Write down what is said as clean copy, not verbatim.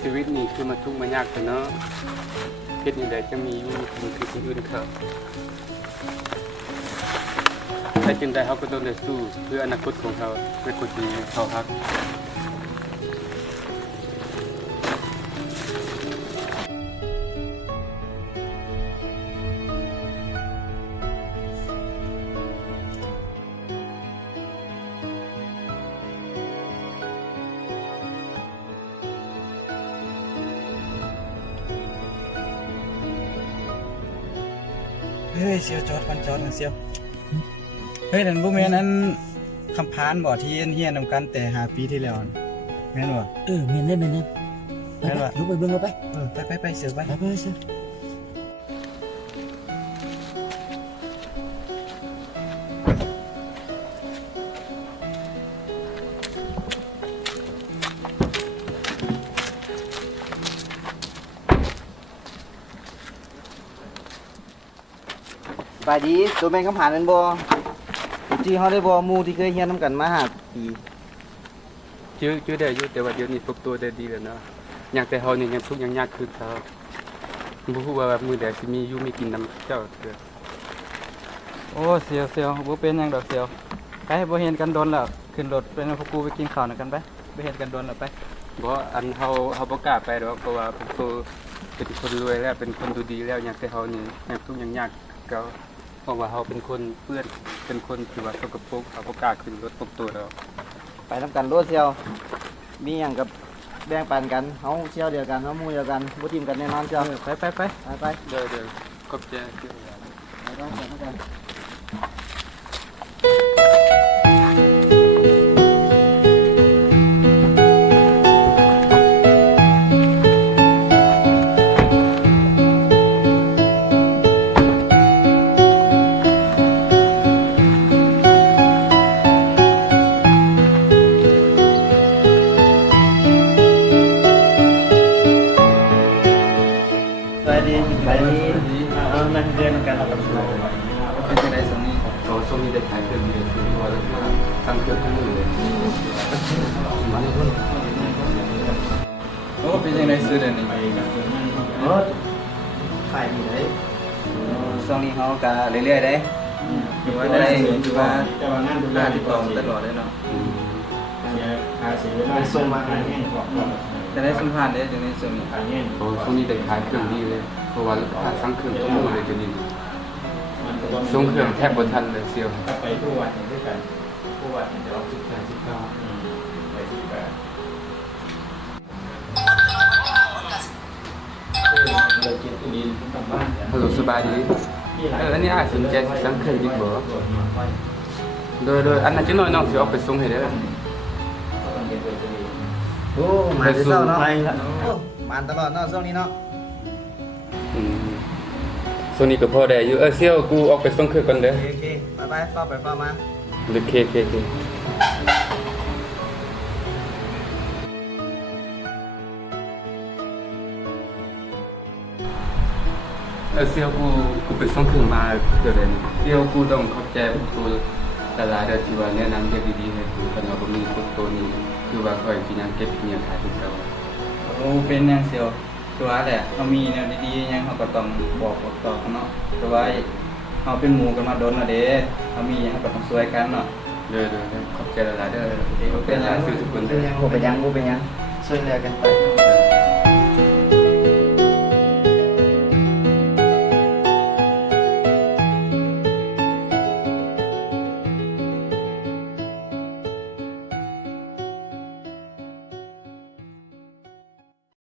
ชีวิตนี่คือมาทุกข์มายากแต่เนาะเพชรนี่แหละจะมีอยู่มันคือคนอื่นเขาแต่จึงได้เขาก็ต้องได้สู้เพื่ออนาคตของเขาเพื่อคนที่เขาฮักเฮ้ยเซียวจอดกันเซียวเฮ้ยนั่นบ่แม่นอันคำพานบ่ที่เฮียนนำกันแต่5 ปีที่แล้วนั่นแม่นบ่แม่นเด้แม่นเด้ไป แม่นบ่ ลุกไปเบิ่งเอาไป ไปเสือไป ไปเสือ บายดีตัวแม่นคำหานั่นบ่จีเฮาได้บ่หมู่ที่เคยเรียนนํกันมา5 ปีชื่อได้อยู่แต่ว่าเดี๋ยวนี้ปรับตัวได้ดีแล้วเนาะอย่างแต่เขานี่ยังทุกข์ยังยากคือเขาบ่ฮู้ว่ามือใดสิมีอยู่มีกินนำเจ้าเด้อ โอ้เซียวบ่เป็นหยังดอกเซียวไปบ่เห็นกันโดนแล้วขึ้นรถไปนำพวกกูไปกินข้าวนำกันไปบ่เห็นกันโดนแล้วไป บ่อันเขาบ่กล้าไปดอกเพราะว่าผมโตเป็นคนรวยแล้วเป็นคนดูดีแล้วอย่างแต่เขานี่ยังทุกข์ยังยากเขาเพราะว่าเขาเป็นคนเปื้อนเป็นคนที่ว่าสกปรกเขาบ่กล้าขึ้นรถปกตัวแล้ว ไปนํกันโลดเซียวมีหยังกับแบ่งปันกันเฮาเซียวเดียวกันเฮาหมู่เดียวกันบ่ทิ่มกันแน่นอนเซียวไปไป เด้อขอบใจ ไปต้องกันนั่งเรียนกันแล้วก็ เป็นจังได๋สนี้ เขาช่วงนี้ได้ขายเครื่องเรียนคือว่าตั้งเครื่องทั้งมือเลย โอ้เป็นจังได๋ซื้อเดี๋ยวนี้ ขายดีเลยช่วงนี้เฮาก็เรื่อยๆเด้ ถือว่าได้ถือว่าหน้าติดต่อตลอดเลยเนาะ ไปส่งมาให้แม่บอก จะได้สัมภาษณ์ได้จังได๋ส่วนนี้ เขาช่วงนี้ได้ขายเครื่องดีเลยเพราะว่าตั้งเครื่องทั้งมือเลยจะนี่ส่งเครื่องแทบบ่ทันเลยเซียว ไปทุกวันด้วยกันทุกวันจะออก18 19ไป18เลยกินตุลีนกลับบ้าน ฮัลโหลสบายดีอันนี้อาจสนใจสั่งเครื่องดีบ่โดยอันนั้นจะน้อยน้องสิเอาไปส่งให้เด้อ โอ้มาแต่เช้าเนาะโอ้มาตลอดเนาะช่วงนี้เนาะ ส่วนนี้ก็พอได้อยู่เซียวกูออกไปส่งเครื่องก่อนเด้อ โอเคไปฟ้ามา โอเคเซียวกูไปส่งเครื่องมาเดี๋ยวนี้เซียวกูต้องขอบใจพวกกูหลายๆเด้อที่ว่าแนะนำเรื่องดีๆให้กูตอนเราบ่มีพวกตัวนี้คือว่าค่อยสิยังเก็บยังขายที่เก่า โอ้เป็นหยังเซียวตัวแหละเฮามีแนวดีๆหยังเฮาก็ต้องบอกต่อกันเนาะแต่ว่าเฮาเป็นหมู่กันมาโดนแล้วเด้เฮามีหยังเฮาก็ต้องช่วยกันเนาะ เด้อขอบใจหลายๆเด้อขอบใจหลายๆทุกคนเด้อ บ่เป็นหยังช่วยเหลือกันไป เ